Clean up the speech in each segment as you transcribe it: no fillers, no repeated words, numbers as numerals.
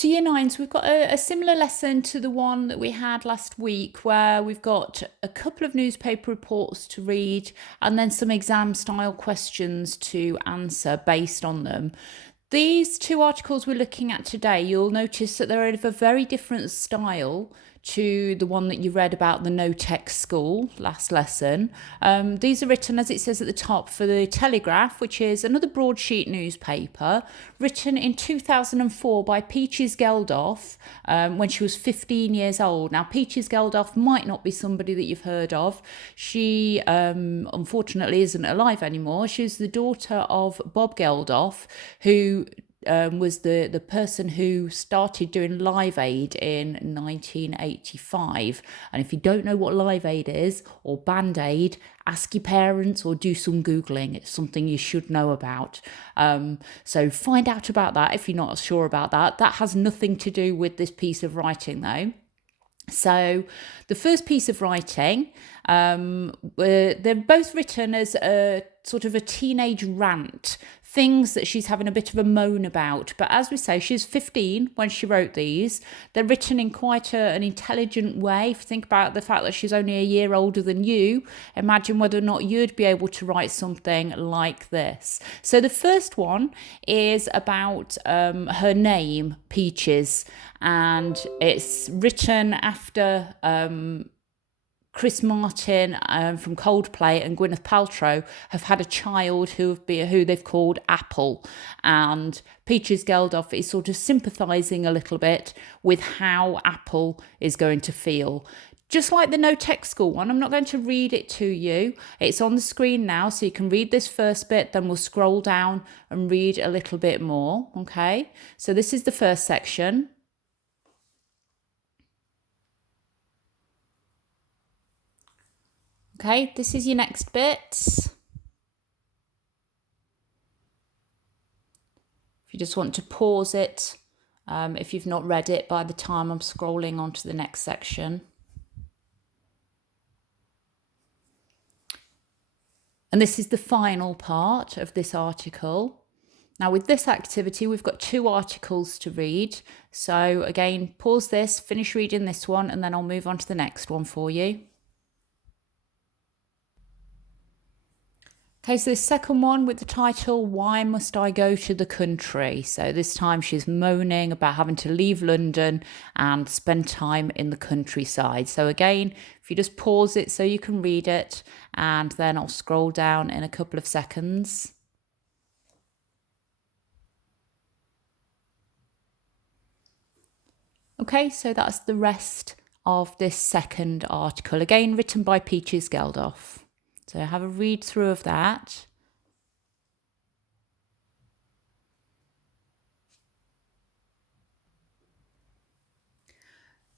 So Year 9s, we've got a similar lesson to the one that we had last week, where we've got a couple of newspaper reports to read and then some exam style questions to answer based on them. These two articles we're looking at today, you'll notice that they're of a very different style to the one that you read about the No Tech School last lesson. These are written, as it says at the top, for the Telegraph, which is another broadsheet newspaper, written in 2004 by Peaches Geldof when she was 15 years old. Now, Peaches Geldof might not be somebody that you've heard of. She unfortunately isn't alive anymore. She's the daughter of Bob Geldof, who was the person who started doing Live Aid in 1985. And if you don't know what Live Aid is or Band Aid, ask your parents or do some Googling. It's something you should know about. So find out about that if you're not sure about that. That has nothing to do with this piece of writing though. So the first piece of writing, they're both written as a sort of a teenage rant, things that she's having a bit of a moan about. But as we say, she's 15 when she wrote these. They're written in quite an intelligent way. If you think about the fact that she's only a year older than you, imagine whether or not you'd be able to write something like this. So the first one is about her name, Peaches, and it's written after Chris Martin from Coldplay and Gwyneth Paltrow have had a child who they've called Apple, and Peaches Geldof is sort of sympathising a little bit with how Apple is going to feel. Just like the No Tech School one, I'm not going to read it to you. It's on the screen now, so you can read this first bit, then we'll scroll down and read a little bit more, okay? So this is the first section. Okay, this is your next bit. If you just want to pause it, if you've not read it by the time I'm scrolling on to the next section. And this is the final part of this article. Now with this activity, we've got 2 articles to read. So again, pause this, finish reading this one, and then I'll move on to the next one for you. Okay, so the second one with the title, Why Must I Go to the Country? So this time she's moaning about having to leave London and spend time in the countryside. So again, if you just pause it so you can read it, and then I'll scroll down in a couple of seconds. Okay, so that's the rest of this second article, again written by Peaches Geldof. So have a read through of that.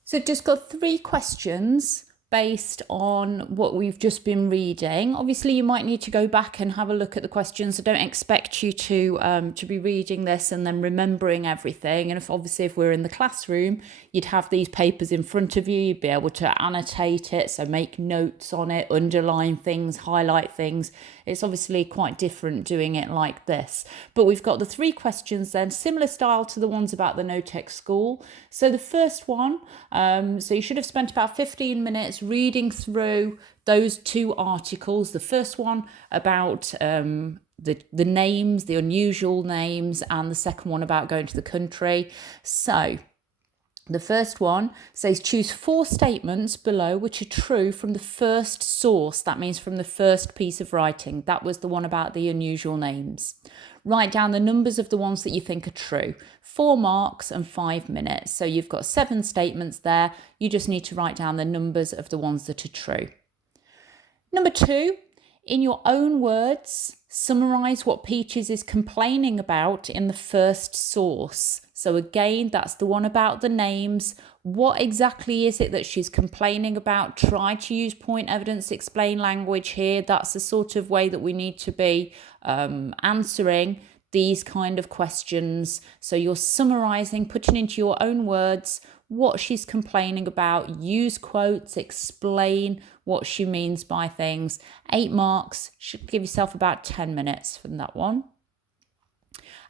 So just got 3 questions based on what we've just been reading. Obviously, you might need to go back and have a look at the questions. I don't expect you to be reading this and then remembering everything. And if we're in the classroom, you'd have these papers in front of you. You'd be able to annotate it, so make notes on it, underline things, highlight things. It's obviously quite different doing it like this. But we've got the 3 questions then, similar style to the ones about the No Tech School. So the first one, so you should have spent about 15 minutes reading through those 2 articles. The first one about the names, the unusual names, and the second one about going to the country. So the first one says choose 4 statements below which are true from the first source. That means from the first piece of writing. That was the one about the unusual names. Write down the numbers of the ones that you think are true. 4 marks and 5 minutes. So you've got 7 statements there. You just need to write down the numbers of the ones that are true. Number 2, in your own words, summarise what Peaches is complaining about in the first source. So again, that's the one about the names. What exactly is it that she's complaining about? Try to use point, evidence, explain language here. That's the sort of way that we need to be answering these kind of questions. So you're summarising, putting into your own words what she's complaining about. Use quotes, explain what she means by things. 8 marks, should give yourself about 10 minutes from that one.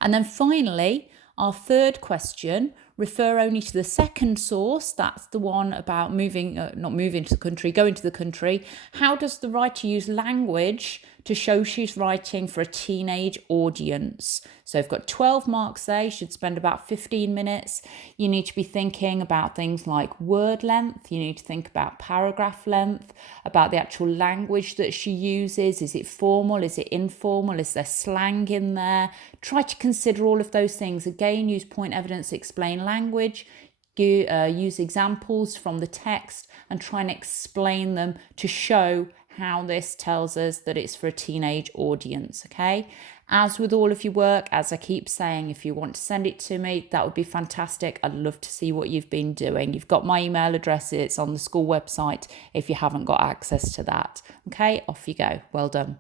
And then finally, our third question, Refer only to the second source. That's the one about not moving to the country, going to the country. How does the writer use language to show she's writing for a teenage audience? So I've got 12 marks there. You should spend about 15 minutes. You need to be thinking about things like word length. You need to think about paragraph length, about the actual language that she uses. Is it formal? Is it informal? Is there slang in there? Try to consider all of those things. Again, use point, evidence, explain language. Use examples from the text and try and explain them to show how this tells us that it's for a teenage audience, okay? As with all of your work, as I keep saying, if you want to send it to me, that would be fantastic. I'd love to see what you've been doing. You've got my email address. It's on the school website if you haven't got access to that. Okay, off you go. Well done.